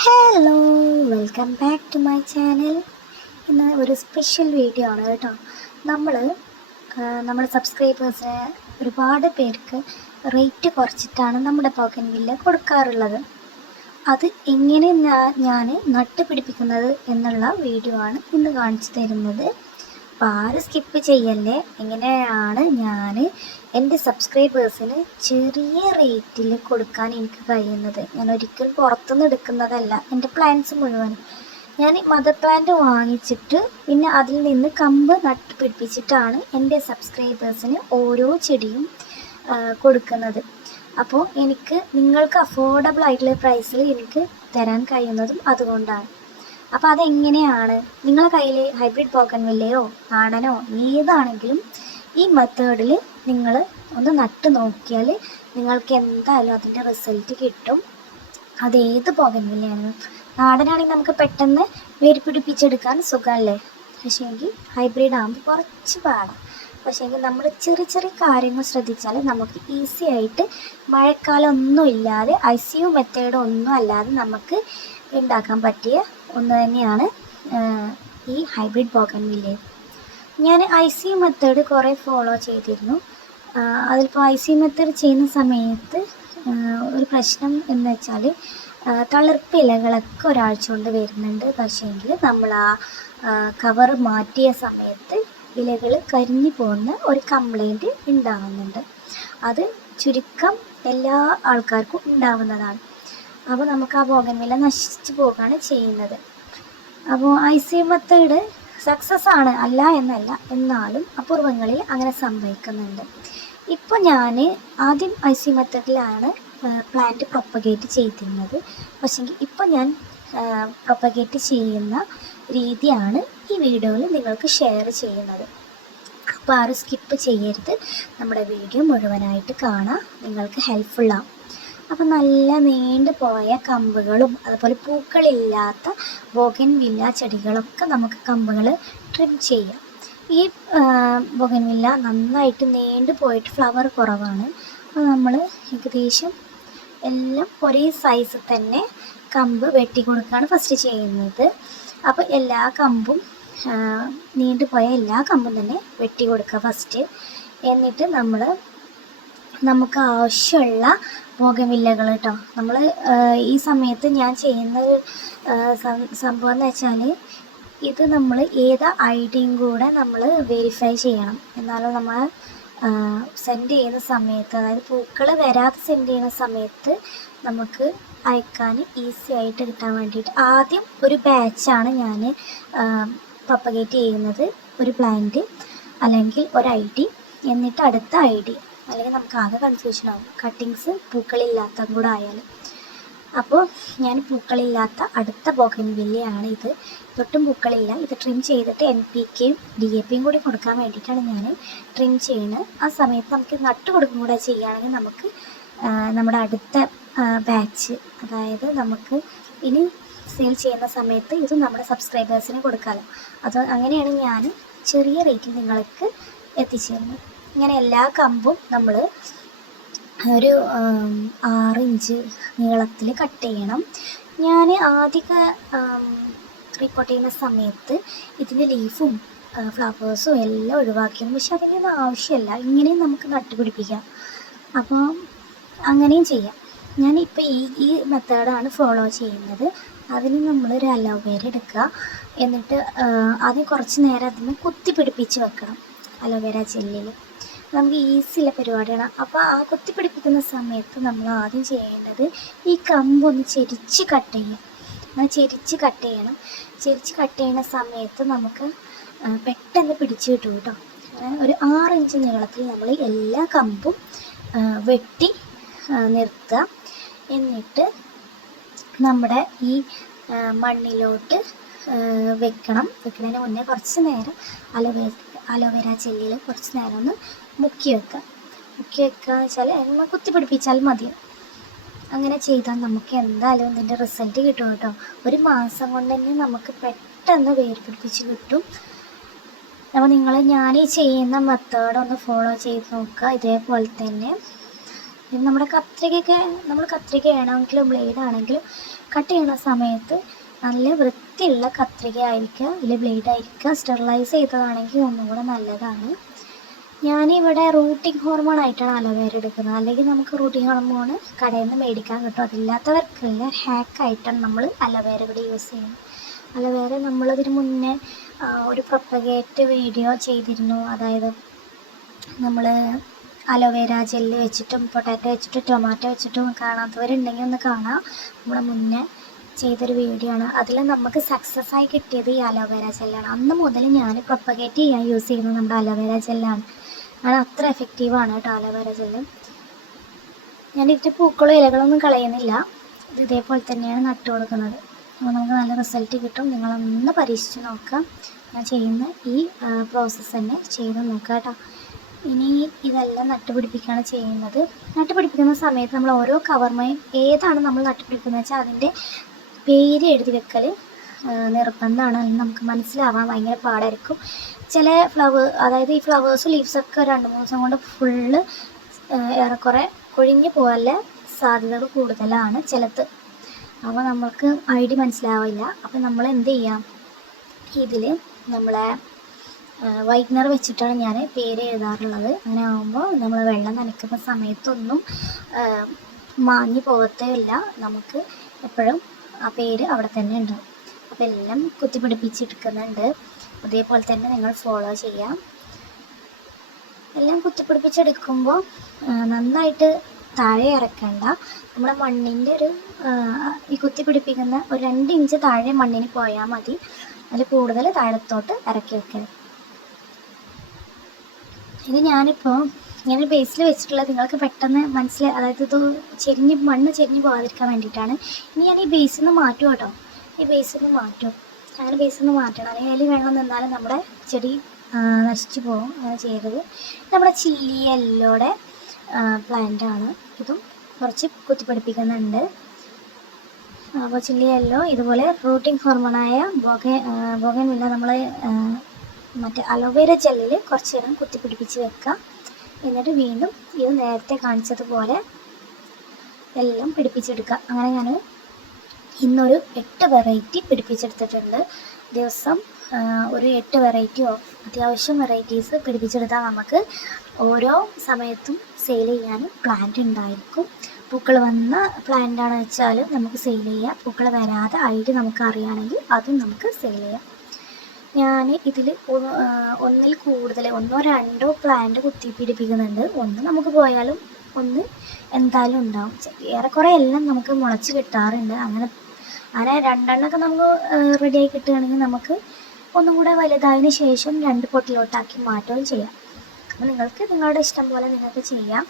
Hello welcome back to my channel ഇന്ന് ഒരു special video ആണ് കേട്ടോ. നമ്മൾ നമ്മുടെ സബ്സ്ക്രൈബേഴ്സിന് ഒരുപാട് പേർക്ക് റേറ്റ് കുറച്ചിട്ടാണ് നമ്മുടെ പോക്കൻ വില്ല കൊടുക്കാറുള്ളത്. അത് എങ്ങനെ ഞാൻ നട്ടുപിടിപ്പിക്കുന്നത് എന്നുള്ള വീഡിയോ ആണ് ഇന്ന് കാണിച്ചു തരുന്നത്. അപ്പോൾ ആരും സ്കിപ്പ് ചെയ്യല്ലേ? എങ്ങനെയാണ് ഞാൻ എന്റെ സബ്സ്ക്രൈബേഴ്സിന് ചെറിയ റേറ്റിൽ കൊടുക്കാൻ എനിക്ക് കഴിയുന്നത്? ഞാൻ ഒരിക്കലും പുറത്തുനിന്ന് എടുക്കുന്നതല്ല എന്റെ പ്ലാൻസ് മുഴുവൻ ഞാൻ മദർ പ്ലാന്റ് വാങ്ങിച്ചിട്ട് പിന്നെ അതിൽ നിന്ന് കമ്പ് നട്ട് പിടിപ്പിച്ചിട്ടാണ് എന്റെ സബ്സ്ക്രൈബേഴ്സിന് ഓരോ ചെടിയും കൊടുക്കുന്നത്. അപ്പോൾ എനിക്ക് നിങ്ങൾക്ക് അഫോർഡബിൾ ആയിട്ടുള്ള പ്രൈസിൽ എനിക്ക് തരാൻ കഴിയുന്നതും അതുകൊണ്ടാണ്. അപ്പോൾ അതെങ്ങനെയാണ്? നിങ്ങളെ കയ്യിൽ ഹൈബ്രിഡ് പോക്കൻ വില്ലയോ നാടനോ ഏതാണെങ്കിലും ഈ മെത്തേഡിൽ നിങ്ങൾ ഒന്ന് നട്ട് നോക്കിയാൽ നിങ്ങൾക്ക് എന്തായാലും അതിന്റെ റിസൾട്ട് കിട്ടും. അത് ഏത് പോകൻ വില്ലയാണ് നാടനാണെങ്കിൽ നമുക്ക് പെട്ടെന്ന് വേര് പിടിപ്പിച്ചെടുക്കാൻ സുഖമല്ലേ? പക്ഷേങ്കിൽ ഹൈബ്രിഡ് ആകുമ്പോൾ കുറച്ച് പാടാം. പക്ഷേങ്കിൽ നമ്മൾ ചെറിയ ചെറിയ കാര്യങ്ങൾ ശ്രദ്ധിച്ചാൽ നമുക്ക് ഈസി ആയിട്ട് മഴക്കാലം ഒന്നും ഇല്ലാതെ ഐ സി യു മെത്തേഡ് ഒന്നും അല്ലാതെ നമുക്ക് ഉണ്ടാക്കാൻ പറ്റിയ ഒന്ന് തന്നെയാണ് ഈ ഹൈബ്രിഡ് ബോഗൻ വില്ലേ ഞാൻ ഐ സി മെത്തേഡ് കുറേ ഫോളോ ചെയ്തിരുന്നു. അതിലിപ്പോൾ ഐ സി മെത്തേഡ് ചെയ്യുന്ന സമയത്ത് ഒരു പ്രശ്നം എന്ന് വെച്ചാൽ തളിർപ്പ് ഇലകളൊക്കെ ഒരാഴ്ച കൊണ്ട് വരുന്നുണ്ട്. പക്ഷേങ്കിൽ നമ്മൾ ആ കവർ മാറ്റിയ സമയത്ത് ഇലകൾ കരിഞ്ഞു പോകുന്ന ഒരു കംപ്ലൈന്റ് ഉണ്ടാകുന്നുണ്ട് അത് ചുരുക്കം എല്ലാ ആൾക്കാർക്കും ഉണ്ടാവുന്നതാണ്. അപ്പോൾ നമുക്ക് ആ ബോഗൻവില്ല നശിച്ചു പോകുകയാണ് ചെയ്യുന്നത്. അപ്പോൾ ഐ സി മെത്തേഡ് സക്സസ് ആണ് അല്ല എന്നല്ല എന്നാലും അപൂർവങ്ങളിൽ അങ്ങനെ സംഭവിക്കുന്നുണ്ട്. ഇപ്പോൾ ഞാൻ ആദ്യം ഐ സി മെത്തേഡിലാണ് പ്ലാന്റ് പ്രൊപ്പഗേറ്റ് ചെയ്തിരുന്നത്. പക്ഷേങ്കിൽ ഇപ്പോൾ ഞാൻ പ്രൊപ്പഗേറ്റ് ചെയ്യുന്ന രീതിയാണ് ഈ വീഡിയോയിൽ നിങ്ങൾക്ക് ഷെയർ ചെയ്യുന്നത്. അപ്പോൾ ആരും സ്കിപ്പ് ചെയ്യരുത്. നമ്മുടെ വീഡിയോ മുഴുവനായിട്ട് കാണാം. നിങ്ങൾക്ക് ഹെൽപ്ഫുള്ളാവും അപ്പോൾ നല്ല നീണ്ടു പോയ കമ്പുകളും അതുപോലെ പൂക്കളില്ലാത്ത ബോഗൻ വില്ല ചെടികളൊക്കെ നമുക്ക് കമ്പുകൾ ട്രിം ചെയ്യാം. ഈ ബോഗൻ വില്ല നന്നായിട്ട് നീണ്ടു പോയിട്ട് ഫ്ലവർ കുറവാണ്. അപ്പോൾ നമ്മൾ ഏകദേശം എല്ലാം ഒരേ സൈസ് തന്നെ കമ്പ് വെട്ടി കൊടുക്കുകയാണ് ഫസ്റ്റ് ചെയ്യുന്നത്. അപ്പോൾ എല്ലാ കമ്പും നീണ്ടു പോയ എല്ലാ കമ്പും തന്നെ വെട്ടി കൊടുക്കുക ഫസ്റ്റ് എന്നിട്ട് നമ്മൾ നമുക്ക് ആവശ്യമുള്ള പുകവില്ലകൾ കേട്ടോ നമ്മൾ ഈ സമയത്ത് ഞാൻ ചെയ്യുന്ന ഒരു സംഭവം എന്ന് വെച്ചാൽ ഇത് നമ്മൾ ഏത് ഐ ഡിയും കൂടെ നമ്മൾ വെരിഫൈ ചെയ്യണം. എന്നാലും നമ്മൾ സെൻഡ് ചെയ്യുന്ന സമയത്ത് അതായത് പൂക്കൾ വരാതെ സെൻഡ് ചെയ്യുന്ന സമയത്ത് നമുക്ക് അയക്കാൻ ഈസി ആയിട്ട് കിട്ടാൻ വേണ്ടിയിട്ട് ആദ്യം ഒരു ബാച്ചാണ് ഞാൻ പപ്പഗേറ്റ് ചെയ്യുന്നത്. ഒരു പ്ലാന്റ് അല്ലെങ്കിൽ ഒരു ഐ ഡി എന്നിട്ട് അടുത്ത ഐ ഡി അല്ലെങ്കിൽ നമുക്ക് ആകെ കൺഫ്യൂഷൻ ആവും. കട്ടിങ്സ് പൂക്കളില്ലാത്ത കൂടെ ആയാലും. അപ്പോൾ ഞാൻ പൂക്കളില്ലാത്ത അടുത്ത ബോഗൻവില്ലയാണ് ഇത്. തൊട്ടും പൂക്കളില്ല. ഇത് ട്രിം ചെയ്തിട്ട് എൻ പി കെയും ഡി എ പിയും കൂടി കൊടുക്കാൻ വേണ്ടിയിട്ടാണ് ഞാൻ ട്രിം ചെയ്യുന്നത് ആ സമയത്ത് നമുക്ക് നട്ട് കൊടുക്കും കൂടെ ചെയ്യുകയാണെങ്കിൽ നമുക്ക് നമ്മുടെ അടുത്ത ബാച്ച് അതായത് നമുക്ക് ഇനി സെയിൽ ചെയ്യുന്ന സമയത്ത് ഇത് നമ്മുടെ സബ്സ്ക്രൈബേഴ്സിന് കൊടുക്കാമല്ലോ അത് അങ്ങനെയാണ് ഞാൻ ചെറിയ റേറ്റിൽ നിങ്ങൾക്ക് എത്തിച്ചേരുന്നത് ഇങ്ങനെ എല്ലാ കമ്പും നമ്മൾ ഒരു ആറ് ഇഞ്ച് നീളത്തിൽ കട്ട് ചെയ്യണം. ഞാൻ ആദ്യമൊക്കെ റിപ്പോർട്ട് ചെയ്യുന്ന സമയത്ത് ഇതിന്റെ ലീഫും ഫ്ലവേഴ്സും എല്ലാം ഒഴിവാക്കിയിരുന്നു പക്ഷെ അതിന്റെ ഒന്നും ആവശ്യമില്ല ഇങ്ങനെയും നമുക്ക് നട്ടുപിടിപ്പിക്കാം. അപ്പോൾ അങ്ങനെയും ചെയ്യാം. ഞാനിപ്പോൾ ഈ ഈ മെത്തേഡാണ് ഫോളോ ചെയ്യുന്നത്. അതിന് നമ്മളൊരു അലോവേര എടുക്കുക. എന്നിട്ട് അത് കുറച്ച് നേരം അതിന് കുത്തി പിടിപ്പിച്ച് വെക്കണം. അലോവേര ജെല്ലിൽ നമുക്ക് ഈസിയുള്ള പരിപാടിയാണ്. അപ്പോൾ ആ കുത്തിപ്പിടിപ്പിക്കുന്ന സമയത്ത് നമ്മൾ ആദ്യം ചെയ്യേണ്ടത് ഈ കമ്പൊന്ന് ചെരിച്ച് കട്ട് ചെയ്യും അങ്ങനെ ചെരിച്ച് കട്ട് ചെയ്യണം. ചെരിച്ച് കട്ട് ചെയ്യുന്ന സമയത്ത് നമുക്ക് പെട്ടെന്ന് പിടിച്ചു കിട്ടും കേട്ടോ. ഒരു ഇഞ്ച് നീളത്തിൽ നമ്മൾ എല്ലാ കമ്പും വെട്ടി നിർത്തുക. എന്നിട്ട് നമ്മുടെ ഈ മണ്ണിലോട്ട് വെക്കണം. വെക്കുന്നതിന് മുന്നേ കുറച്ച് നേരം അലോവേ അലോവേര ചെല്ലിയിൽ കുറച്ച് നേരം ഒന്ന് മുക്കി വെക്കുക മുക്കി വെക്കുക എന്ന് വെച്ചാൽ എണ്ണ കുത്തി പിടിപ്പിച്ചാൽ മതി. അങ്ങനെ ചെയ്താൽ നമുക്ക് എന്തായാലും ഇതിന്റെ റിസൾട്ട് കിട്ടും കേട്ടോ. ഒരു മാസം കൊണ്ട് തന്നെ നമുക്ക് പെട്ടെന്ന് വേര് പിടിപ്പിച്ച് കിട്ടും. അപ്പോൾ നിങ്ങൾ ഞാൻ ഈ ചെയ്യുന്ന മെത്തേഡ് ഒന്ന് ഫോളോ ചെയ്ത് നോക്കുക. ഇതേപോലെ തന്നെ. നമ്മുടെ കത്രികയൊക്കെ നമ്മൾ കത്രിക ആണെങ്കിലും ബ്ലേഡ് ആണെങ്കിലും കട്ട് ചെയ്യണ സമയത്ത് നല്ല വൃത്തിയുള്ള കത്രിക ആയിരിക്കുക അല്ലെങ്കിൽ ബ്ലേഡ് ആയിരിക്കുക. സ്റ്റെറിലൈസ് ചെയ്തതാണെങ്കിൽ ഒന്നും കൂടെ നല്ലതാണ്. ഞാനിവിടെ റൂട്ടിംഗ് ഹോർമോൺ ആയിട്ടാണ് അലോവേര എടുക്കുന്നത്. അല്ലെങ്കിൽ നമുക്ക് റൂട്ടിംഗ് ഹോർമോൺ കടയിൽ നിന്ന് മേടിക്കാൻ കിട്ടും. ഹാക്ക് ഹാക്കായിട്ടാണ് നമ്മൾ അലോവേര ഇവിടെ യൂസ് ചെയ്യുന്നത്. അലോവേര നമ്മളിതിന് മുന്നേ ഒരു പ്രൊപ്പഗേറ്റ് വീഡിയോ ചെയ്തിരുന്നു. അതായത് നമ്മൾ അലോവേര ജെല്ല് വെച്ചിട്ടും പൊട്ടാറ്റോ വെച്ചിട്ടും ടൊമാറ്റോ വെച്ചിട്ടും കാണാത്തവരുണ്ടെങ്കിൽ ഒന്ന് കാണാം. നമ്മുടെ മുന്നേ ചെയ്തൊരു വീഡിയോ ആണ്. അതിൽ നമുക്ക് സക്സസ് ആയി കിട്ടിയത് ഈ അലോവേര ജെല്ലാണ്. അന്ന് മുതൽ ഞാൻ പ്രൊപ്പഗേറ്റ് ചെയ്യാൻ യൂസ് ചെയ്യുന്നത് നമ്മുടെ അലോവേര ജെല്ലാണ്. അത് അത്ര എഫക്റ്റീവാണ് കേട്ടോ അലോവേര ജെല്ല് ഞാൻ ഇതിന്റെ പൂക്കളും ഇലകളൊന്നും കളയുന്നില്ല. ഇത് ഇതേപോലെ തന്നെയാണ് നട്ടു കൊടുക്കുന്നത്. അപ്പോൾ നമുക്ക് നല്ല റിസൾട്ട് കിട്ടും. നിങ്ങളൊന്ന് പരീക്ഷിച്ച് നോക്കാം ഞാൻ ചെയ്യുന്ന ഈ പ്രോസസ്സ് തന്നെ ചെയ്ത് നോക്കുക കേട്ടോ. ഇനി ഇതെല്ലാം നട്ടുപിടിപ്പിക്കുകയാണ് ചെയ്യുന്നത്. നട്ടുപിടിപ്പിക്കുന്ന സമയത്ത് നമ്മൾ ഓരോ കവർമയും ഏതാണ് നമ്മൾ നട്ടുപിടിക്കുന്നത് വെച്ചാൽ അതിന്റെ പേര് എഴുതി വെക്കൽ നിർബന്ധമാണ്. അല്ലെങ്കിൽ നമുക്ക് മനസ്സിലാവാൻ ഭയങ്കര പാടായിരിക്കും. ചില ഫ്ലവർ അതായത് ഈ ഫ്ലവേഴ്സ് ലീവ്സ് ഒക്കെ രണ്ട് മൂന്ന് ദിവസം കൊണ്ട് ഫുള്ള് ഏറെക്കുറെ കൊഴിഞ്ഞു പോകാനുള്ള സാധ്യതകൾ കൂടുതലാണ് ചിലത്ത് അപ്പോൾ നമ്മൾക്ക് ഐഡിയ മനസ്സിലാവില്ല. അപ്പോൾ നമ്മൾ എന്ത് ചെയ്യാം? ഇതിൽ നമ്മളെ വൈറ്റ്നർ വെച്ചിട്ടാണ് ഞാൻ പേര് എഴുതാറുള്ളത്. അങ്ങനെ ആകുമ്പോൾ നമ്മൾ വെള്ളം നനയ്ക്കുന്ന സമയത്തൊന്നും മാഞ്ഞു പോകത്തേയില്ല നമുക്ക് എപ്പോഴും ആ പേര് അവിടെ തന്നെ ഉണ്ടാവും അപ്പോൾ എല്ലാം കുത്തിപ്പിടിപ്പിച്ചെടുക്കുന്നുണ്ട് അതേപോലെ തന്നെ നിങ്ങൾ ഫോളോ ചെയ്യാം. എല്ലാം കുത്തിപ്പിടിപ്പിച്ചെടുക്കുമ്പോൾ നന്നായിട്ട് താഴെ ഇറക്കണ്ട. നമ്മുടെ മണ്ണിന്റെ ഒരു ഈ കുത്തിപ്പിടിപ്പിക്കുന്ന ഒരു രണ്ട് ഇഞ്ച് താഴെ മണ്ണിന് പോയാൽ മതി. അതിൽ കൂടുതൽ താഴത്തോട്ട് ഇറക്കി വെക്കണം. ഇത് ഞാനിപ്പോൾ ഇങ്ങനെ ബേസിൽ വെച്ചിട്ടുള്ളത് നിങ്ങൾക്ക് പെട്ടെന്ന് മനസ്സിലായി അതായത് ഇത് ചെരിഞ്ഞ് മണ്ണ് ചെരിഞ്ഞ് പോകാതിരിക്കാൻ വേണ്ടിയിട്ടാണ്. ഇനി ഞാൻ ഈ ബേസിൽ നിന്ന് മാറ്റും കേട്ടോ. ഈ ബേസിൽ നിന്ന് മാറ്റും. അങ്ങനെ ബേസ് ഒന്ന് മാറ്റണം. അല്ലെങ്കിൽ അതിൽ വെള്ളം നിന്നാലും നമ്മുടെ ചെടി നശിച്ചു പോകും. അങ്ങനെ ചെയ്യരുത് നമ്മുടെ ചില്ലി എല്ലോടെ ആണ്. ഇതും കുറച്ച് കുത്തിപ്പിടിപ്പിക്കുന്നുണ്ട്. അപ്പോൾ ചില്ലി എല്ലോ ഇതുപോലെ ഫ്രൂട്ടിങ് ഹോർമോണായ ബോഗ വില്ല നമ്മൾ മറ്റേ അലോവേര ജെല്ലിൽ കുറച്ച് നേരം കുത്തിപ്പിടിപ്പിച്ച് വെക്കാം. എന്നിട്ട് വീണ്ടും ഇത് നേരത്തെ കാണിച്ചതുപോലെ എല്ലാം പിടിപ്പിച്ചെടുക്കുക അങ്ങനെ ഞാൻ ഇന്നൊരു എട്ട് വെറൈറ്റി പിടിപ്പിച്ചെടുത്തിട്ടുണ്ട്. ദിവസം ഒരു എട്ട് വെറൈറ്റിയോ അത്യാവശ്യം വെറൈറ്റീസ് പിടിപ്പിച്ചെടുത്താൽ നമുക്ക് ഓരോ സമയത്തും സെയിൽ ചെയ്യാനും പ്ലാന്റ് ഉണ്ടായിരിക്കും. പൂക്കൾ വന്ന പ്ലാന്റ് ആണെന്ന് വെച്ചാൽ നമുക്ക് സെയിൽ ചെയ്യാം. പൂക്കൾ വരാതെ ആയിട്ട് നമുക്ക് അറിയുകയാണെങ്കിൽ അതും നമുക്ക് സെയിൽ ചെയ്യാം. ഞാൻ ഇതിൽ ഒന്നിൽ കൂടുതൽ ഒന്നോ രണ്ടോ പ്ലാന്റ് കുത്തി പിടിപ്പിക്കുന്നുണ്ട്. ഒന്ന് നമുക്ക് പോയാലും ഒന്ന് എന്തായാലും ഉണ്ടാവും. ഏറെക്കുറെ എല്ലാം നമുക്ക് മുളച്ച് കിട്ടാറുണ്ട്. അങ്ങനെ അങ്ങനെ രണ്ടെണ്ണമൊക്കെ നമുക്ക് റെഡിയായി കിട്ടുകയാണെങ്കിൽ നമുക്ക് ഒന്നും കൂടെ വലുതായതിനു ശേഷം രണ്ട് പൊട്ടിലോട്ടാക്കി മാറ്റുകയും ചെയ്യാം. അപ്പോൾ നിങ്ങൾക്ക് നിങ്ങളുടെ ഇഷ്ടം പോലെ നിങ്ങൾക്ക് ചെയ്യാം.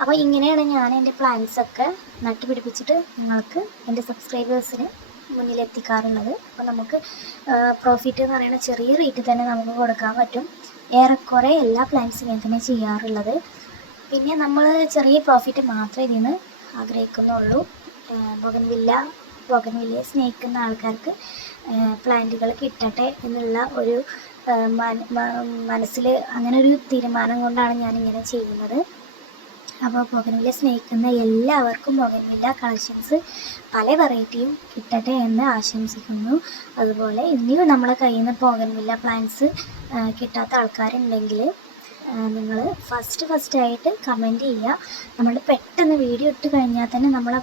അപ്പോൾ ഇങ്ങനെയാണ് ഞാൻ എന്റെ പ്ലാന്റ്സൊക്കെ നട്ടുപിടിപ്പിച്ചിട്ട് നിങ്ങൾക്ക് എന്റെ സബ്സ്ക്രൈബേഴ്സിന് മുന്നിലെത്തിക്കാറുള്ളത്. അപ്പോൾ നമുക്ക് പ്രോഫിറ്റ് എന്ന് പറയുന്ന ചെറിയ റേറ്റിൽ തന്നെ നമുക്ക് കൊടുക്കാൻ പറ്റും. ഏറെക്കുറെ എല്ലാ പ്ലാന്റ്സും ഞാൻ തന്നെ ചെയ്യാറുള്ളത്. പിന്നെ നമ്മൾ ചെറിയ പ്രോഫിറ്റ് മാത്രമേ ഇതിന് ആഗ്രഹിക്കുന്നുള്ളൂ. ബൊഗൻവില്ല ബൊഗൻവില്ലയെ സ്നേഹിക്കുന്ന ആൾക്കാർക്ക് പ്ലാന്റുകൾ കിട്ടട്ടെ എന്നുള്ള ഒരു മനസ്സിൽ അങ്ങനെ ഒരു തീരുമാനം കൊണ്ടാണ് ഞാൻ ഇങ്ങനെ ചെയ്യുന്നത്. അപ്പോൾ ബൊഗൻവില്ല സ്നേഹിക്കുന്ന എല്ലാവർക്കും ബൊഗൻവില്ല കളക്ഷൻസ് പല വെറൈറ്റിയും കിട്ടട്ടെ എന്ന് ആശംസിക്കുന്നു. അതുപോലെ ഇനിയും നമ്മളെ കയ്യിൽ നിന്ന് ബൊഗൻവില്ല പ്ലാന്റ്സ് കിട്ടാത്ത ആൾക്കാരുണ്ടെങ്കിൽ നിങ്ങൾ ഫസ്റ്റ് ഫസ്റ്റ് ആയിട്ട് കമന്റ് ചെയ്യുക. നമ്മൾ പെട്ടെന്ന് വീഡിയോ ഇട്ട് കഴിഞ്ഞാൽ തന്നെ നമ്മളെ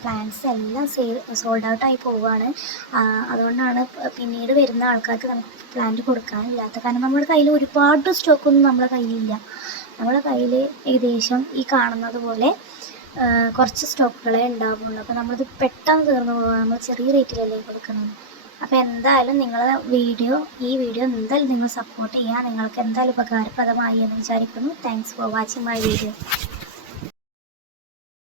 പ്ലാൻസ് എല്ലാം സെയിൽ സോൾഡ് ഔട്ട് ആയി പോവുകയാണ്. അതുകൊണ്ടാണ് പിന്നീട് വരുന്ന ആൾക്കാർക്ക് നമുക്ക് പ്ലാന്റ് കൊടുക്കാനില്ലാത്ത കാരണം നമ്മുടെ കയ്യിൽ ഒരുപാട് സ്റ്റോക്കൊന്നും നമ്മളെ കയ്യിലില്ല. നമ്മുടെ കയ്യിൽ ഏകദേശം ഈ കാണുന്നത് പോലെ കുറച്ച് സ്റ്റോക്കുകളെ ഉണ്ടാവുള്ളൂ. അപ്പോൾ നമ്മളിത് പെട്ടെന്ന് തീർന്നു പോകുക നമ്മൾ ചെറിയ റേറ്റിലല്ലേ കൊടുക്കുന്നത്? അപ്പോൾ എന്തായാലും നിങ്ങൾ വീഡിയോ ഈ വീഡിയോ എന്തായാലും നിങ്ങൾ സപ്പോർട്ട് ചെയ്യുക നിങ്ങൾക്ക് എന്തായാലും ഉപകാരപ്രദമായി എന്ന് വിചാരിക്കുന്നു. Thanks for watching my video